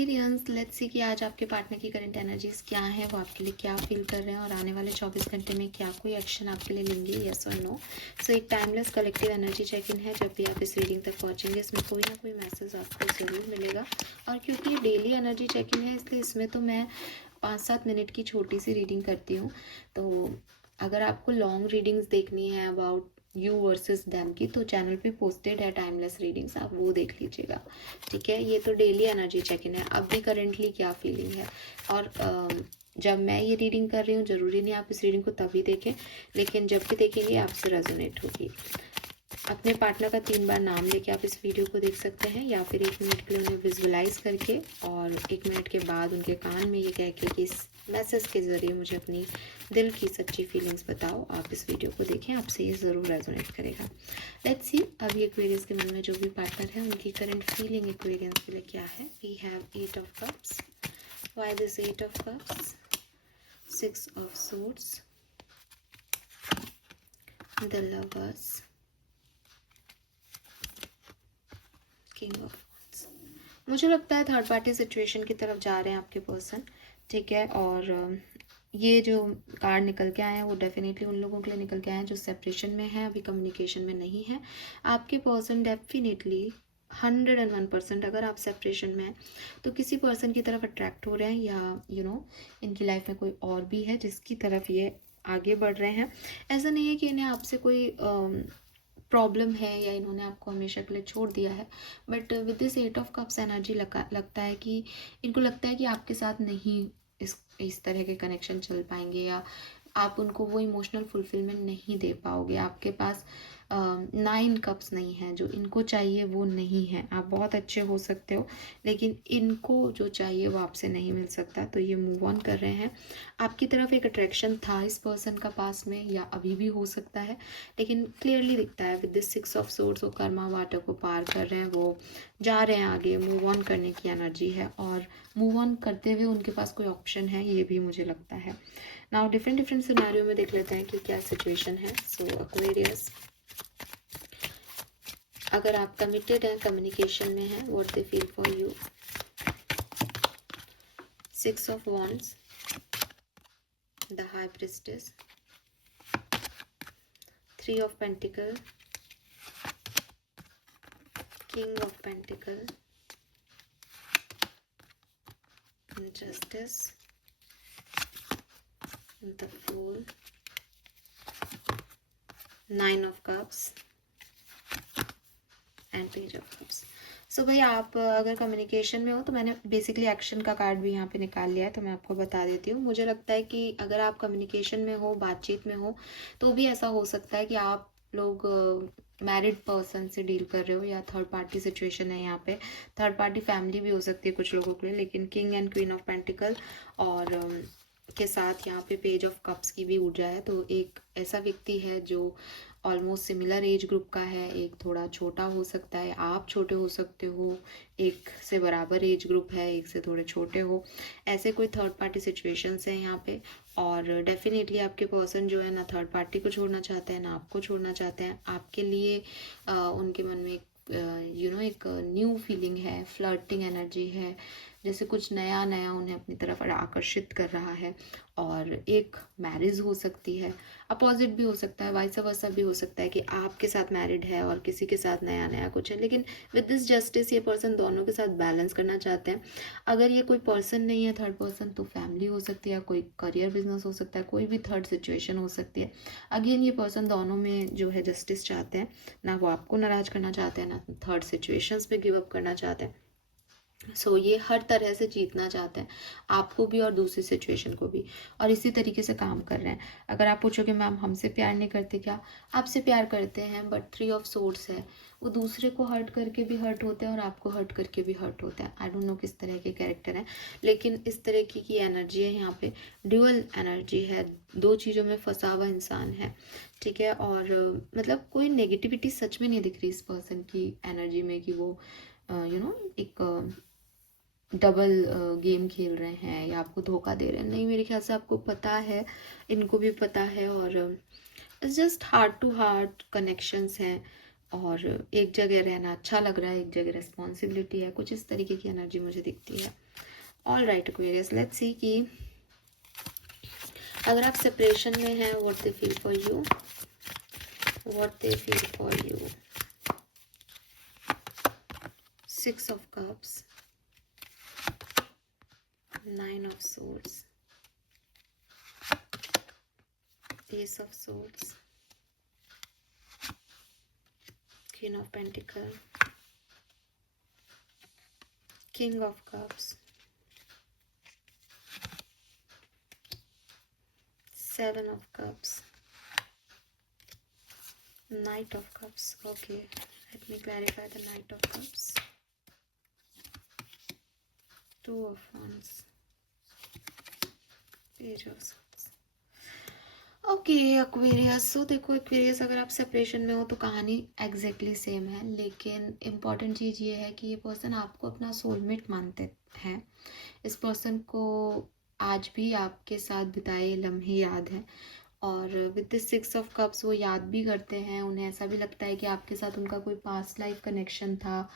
Aquarians, let's see कि आज आपके पार्टनर की करंट एनर्जीज क्या है, वो आपके लिए क्या फील कर रहे हैं और आने वाले 24 घंटे में क्या कोई एक्शन आपके लिए लेंगे, यस और नो। सो एक timeless collective energy check in है। जब भी आप इस रीडिंग तक पहुंचेंगे इसमें कोई ना कोई मैसेज आपको ज़रूर मिलेगा। और क्योंकि ये डेली एनर्जी चेक इन है इसलिए इसमें तो मैं 5-7 मिनट की छोटी सी रीडिंग करती हूँ। तो अगर आपको लॉन्ग रीडिंग्स देखनी है अबाउट यू वर्सेस दैम की, तो चैनल पे पोस्टेड है टाइमलेस रीडिंग्स, आप वो देख लीजिएगा। ठीक है, ये तो डेली एनर्जी चेक इन है। अब भी करेंटली क्या फीलिंग है, और जब मैं ये रीडिंग कर रही हूँ ज़रूरी नहीं आप इस रीडिंग को तभी देखें, लेकिन जब भी देखेंगे आपसे रेजोनेट होगी। अपने पार्टनर का 3 बार नाम लेके आप इस वीडियो को देख सकते हैं, या फिर 1 मिनट के लिए उन्हें विजुअलाइज करके और 1 मिनट के बाद उनके कान में ये कह के कि इस मैसेज के ज़रिए मुझे अपनी दिल की सच्ची फीलिंग्स बताओ। आप इस वीडियो को देखें, आपसे ये ज़रूर रेजोनेट करेगा। लेट्स सी अभी एक्वेरियंस के मन में जो भी पार्टनर है उनकी करंट फीलिंग एक्वेरियंस के लिए क्या है। We have 8 of cups. Why this 8 of cups? 6 of swords, the lovers, king of wands. मुझे लगता है थर्ड पार्टी सिचुएशन की तरफ जा रहे हैं आपके पर्सन। ठीक है, और ये जो कार्ड निकल के आए हैं वो डेफिनेटली उन लोगों के लिए निकल के आए हैं जो सेपरेशन में है, अभी कम्युनिकेशन में नहीं है। आपके पर्सन डेफिनेटली 101%, अगर आप सेपरेशन में हैं तो किसी पर्सन की तरफ अट्रैक्ट हो रहे हैं, या इनकी लाइफ में कोई और भी है जिसकी तरफ ये आगे बढ़ रहे हैं। ऐसा नहीं है कि इन्हें आपसे कोई प्रॉब्लम है या इन्होंने आपको हमेशा के लिए छोड़ दिया है, but with this 8 of cups energy लगता है कि इनको लगता है कि आपके साथ नहीं इस तरह के कनेक्शन चल पाएंगे, या आप उनको वो इमोशनल फुलफिलमेंट नहीं दे पाओगे। आपके पास 9 कप्स नहीं है, जो इनको चाहिए वो नहीं है। आप बहुत अच्छे हो सकते हो लेकिन इनको जो चाहिए वो आपसे नहीं मिल सकता, तो ये मूव ऑन कर रहे हैं। आपकी तरफ एक अट्रैक्शन था इस पर्सन का पास में, या अभी भी हो सकता है, लेकिन क्लियरली दिखता है विद दिस 6 ऑफ सोर्ड्स वो कर्मा वाटर को पार कर रहे हैं, वो जा रहे हैं आगे, मूव ऑन करने की एनर्जी है, और मूव ऑन करते हुए उनके पास कोई ऑप्शन है ये भी मुझे लगता है। नाउ डिफरेंट सिनेरियो में देख लेते हैं कि क्या सिचुएशन है। सो एक्वेरियस, अगर आप कमिटेड हैं, कम्युनिकेशन में हैं, what they feel for you. 6 of wands, the high priestess, 3 of pentacle, king of pentacle, justice, the fool, 9 of cups and page of cups. So भाई आप अगर कम्युनिकेशन में हो तो मैंने बेसिकली एक्शन का कार्ड भी यहाँ पे निकाल लिया है, तो मैं आपको बता देती हूँ। मुझे लगता है कि अगर आप कम्युनिकेशन में हो, बातचीत में हो, तो भी ऐसा हो सकता है कि आप लोग मैरिड पर्सन से डील कर रहे हो, या थर्ड पार्टी सिचुएशन है यहाँ पे। थर्ड पार्टी फैमिली भी हो सकती है कुछ लोगों के लिए, लेकिन king and queen of pentacle और के साथ यहाँ पे पेज ऑफ कप्स की भी ऊर्जा है। तो एक ऐसा व्यक्ति है जो ऑलमोस्ट सिमिलर एज ग्रुप का है, एक थोड़ा छोटा हो सकता है, आप छोटे हो सकते हो, एक से बराबर एज ग्रुप है, एक से थोड़े छोटे हो, ऐसे कोई थर्ड पार्टी सिचुएशंस हैं यहाँ पे। और डेफिनेटली आपके पर्सन जो है ना थर्ड पार्टी को छोड़ना चाहते हैं ना आपको छोड़ना चाहते हैं। आपके लिए उनके मन में एक न्यू फीलिंग है, फ्लर्टिंग एनर्जी है, जैसे कुछ नया नया उन्हें अपनी तरफ आकर्षित कर रहा है। और एक मैरिज हो सकती है, अपोजिट भी हो सकता है, वाइस वर्सा भी हो सकता है कि आपके साथ मैरिड है और किसी के साथ नया नया कुछ है, लेकिन विद दिस जस्टिस ये पर्सन दोनों के साथ बैलेंस करना चाहते हैं। अगर ये कोई पर्सन नहीं है थर्ड पर्सन, तो फैमिली हो सकती है, कोई करियर बिजनेस हो सकता है, कोई भी थर्ड सिचुएशन हो सकती है। अगेन ये पर्सन दोनों में जो है जस्टिस चाहते हैं, ना वो आपको नाराज करना चाहते हैं, ना थर्ड सिचुएशंस पे गिव अप करना चाहते हैं। सो ये हर तरह से जीतना चाहते हैं, आपको भी और दूसरी सिचुएशन को भी, और इसी तरीके से काम कर रहे हैं। अगर आप पूछोगे मैम हमसे प्यार नहीं करते क्या, आपसे प्यार करते हैं, बट 3 ऑफ सोर्ड्स है, वो दूसरे को हर्ट करके भी हर्ट होते हैं और आपको हर्ट करके भी हर्ट होते हैं। आई डोंट नो किस तरह के कैरेक्टर हैं, लेकिन इस तरह की एनर्जी है यहाँ पे, ड्यूअल एनर्जी है, 2 चीज़ों में फंसा हुआ इंसान है। ठीक है, और मतलब कोई नेगेटिविटी सच में नहीं दिख रही इस पर्सन की एनर्जी में कि वो एक डबल गेम खेल रहे हैं या आपको धोखा दे रहे हैं। नहीं, मेरे ख्याल से आपको पता है, इनको भी पता है, और it's just heart to heart connections हैं। और एक जगह रहना अच्छा लग रहा है, एक जगह रिस्पॉन्सिबिलिटी है, कुछ इस तरीके की एनर्जी मुझे दिखती है। All right Aquarius, let's see कि अगर आप सेपरेशन में हैं, what they feel for you, what they feel for you. 6 of cups, 9 of swords, Ace of swords, Queen of Pentacles, King of Cups, 7 of Cups, Knight of Cups. Okay, let me clarify the Knight of Cups. 2 of Wands, Page of Swords. Okay Aquarius, so देखो Aquarius, अगर आप separation में हो तो कहानी exactly same है, लेकिन important चीज़ ये है कि ये पर्सन आपको अपना सोलमेट मानते हैं। इस पर्सन को आज भी आपके साथ बिताए लम्हे याद हैं, और विद दिस 6 ऑफ कप्स वो याद भी करते हैं। उन्हें ऐसा भी लगता है कि आपके साथ उनका कोई पास्ट लाइफ कनेक्शन था,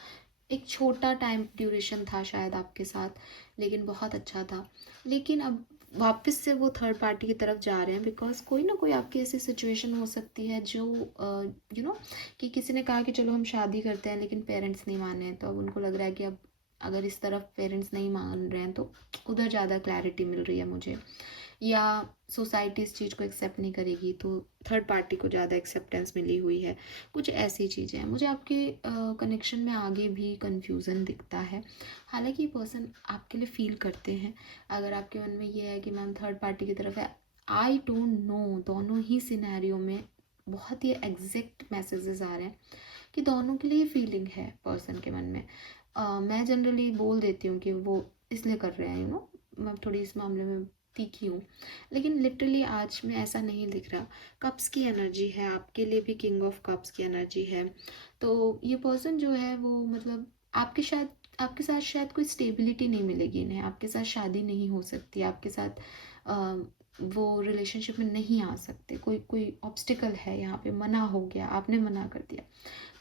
एक छोटा टाइम ड्यूरेशन था शायद आपके साथ, लेकिन बहुत अच्छा था। लेकिन अब वापस से वो थर्ड पार्टी की तरफ जा रहे हैं, बिकॉज कोई ना कोई आपकी ऐसी सिचुएशन हो सकती है जो कि किसी ने कहा कि चलो हम शादी करते हैं, लेकिन पेरेंट्स नहीं माने हैं, तो अब उनको लग रहा है कि अब अगर इस तरफ पेरेंट्स नहीं मान रहे हैं तो उधर ज़्यादा क्लैरिटी मिल रही है मुझे, या सोसाइटी इस चीज़ को एक्सेप्ट नहीं करेगी तो थर्ड पार्टी को ज़्यादा एक्सेप्टेंस मिली हुई है। कुछ ऐसी चीज़ें हैं। मुझे आपके कनेक्शन में आगे भी कन्फ्यूज़न दिखता है, हालांकि पर्सन आपके लिए फील करते हैं। अगर आपके मन में ये है कि मैम थर्ड पार्टी की तरफ है, आई डोंट नो, दोनों ही सिनेरियो में बहुत ही एग्जैक्ट मैसेजेस आ रहे हैं कि दोनों के लिए फीलिंग है पर्सन के मन में। मैं जनरली बोल देती हूँ कि वो इसलिए कर रहे हैं, मैं थोड़ी इस मामले में तीखी हूँ, लेकिन लिटरली आज में ऐसा नहीं दिख रहा। कप्स की एनर्जी है, आपके लिए भी किंग ऑफ कप्स की एनर्जी है। तो ये पर्सन जो है वो मतलब आपके साथ शायद कोई स्टेबिलिटी नहीं मिलेगी इन्हें, आपके साथ शादी नहीं हो सकती, आपके साथ वो रिलेशनशिप में नहीं आ सकते, कोई ऑब्स्टिकल है यहाँ पे, मना हो गया, आपने मना कर दिया,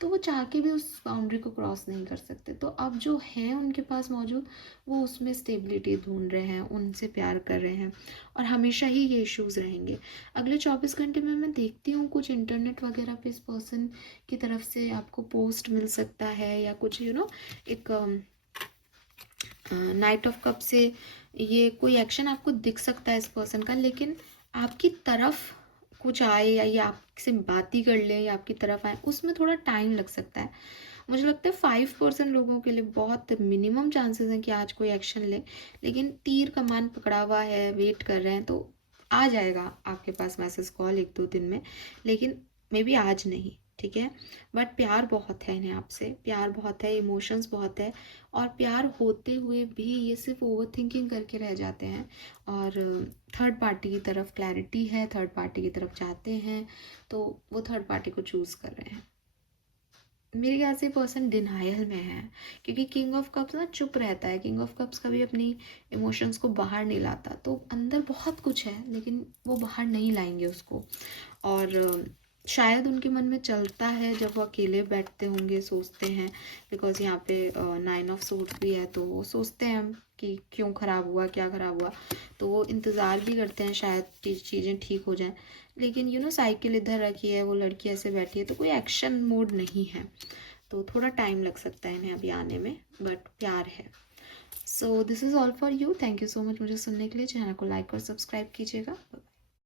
तो वो चाह के भी उस बाउंड्री को क्रॉस नहीं कर सकते। तो अब जो है उनके पास मौजूद, वो उसमें स्टेबिलिटी ढूंढ रहे हैं, उनसे प्यार कर रहे हैं, और हमेशा ही ये इश्यूज़ रहेंगे। अगले 24 घंटे में मैं देखती हूँ कुछ इंटरनेट वगैरह पे इस पर्सन की तरफ से आपको पोस्ट मिल सकता है, या कुछ एक नाइट ऑफ कप से ये कोई एक्शन आपको दिख सकता है इस पर्सन का, लेकिन आपकी तरफ कुछ आए या ये आपसे बात ही कर ले या आपकी तरफ आए, उसमें थोड़ा टाइम लग सकता है। मुझे लगता है 5% लोगों के लिए बहुत मिनिमम चांसेस हैं कि आज कोई एक्शन ले, लेकिन तीर कमान पकड़ा हुआ है, वेट कर रहे हैं, तो आ जाएगा आपके पास मैसेज कॉल 1-2 दिन में, लेकिन मे बी आज नहीं, ठीक है। बट प्यार बहुत है इन्हें आपसे, प्यार बहुत है, इमोशंस बहुत है, और प्यार होते हुए भी ये सिर्फ ओवर थिंकिंग करके रह जाते हैं, और थर्ड पार्टी की तरफ क्लैरिटी है, थर्ड पार्टी की तरफ जाते हैं, तो वो थर्ड पार्टी को चूज़ कर रहे हैं। मेरे ख्याल से पर्सन डिनायल में है, क्योंकि किंग ऑफ कप्स ना चुप रहता है, किंग ऑफ कप्स कभी अपनी इमोशंस को बाहर नहीं लाता, तो अंदर बहुत कुछ है लेकिन वो बाहर नहीं लाएंगे उसको, और शायद उनके मन में चलता है जब वो अकेले बैठते होंगे, सोचते हैं, बिकॉज यहाँ पे 9 ऑफ सूट्स भी है, तो वो सोचते हैं कि क्यों ख़राब हुआ, क्या ख़राब हुआ, तो वो इंतज़ार भी करते हैं शायद चीज़ें ठीक हो जाएं, लेकिन साइकिल इधर रखी है, वो लड़की ऐसे बैठी है, तो कोई एक्शन मोड नहीं है, तो थोड़ा टाइम लग सकता है इन्हें अभी आने में, बट प्यार है। So this is all for you, thank you so much मुझे सुनने के लिए। चैनल को लाइक और सब्सक्राइब कीजिएगा।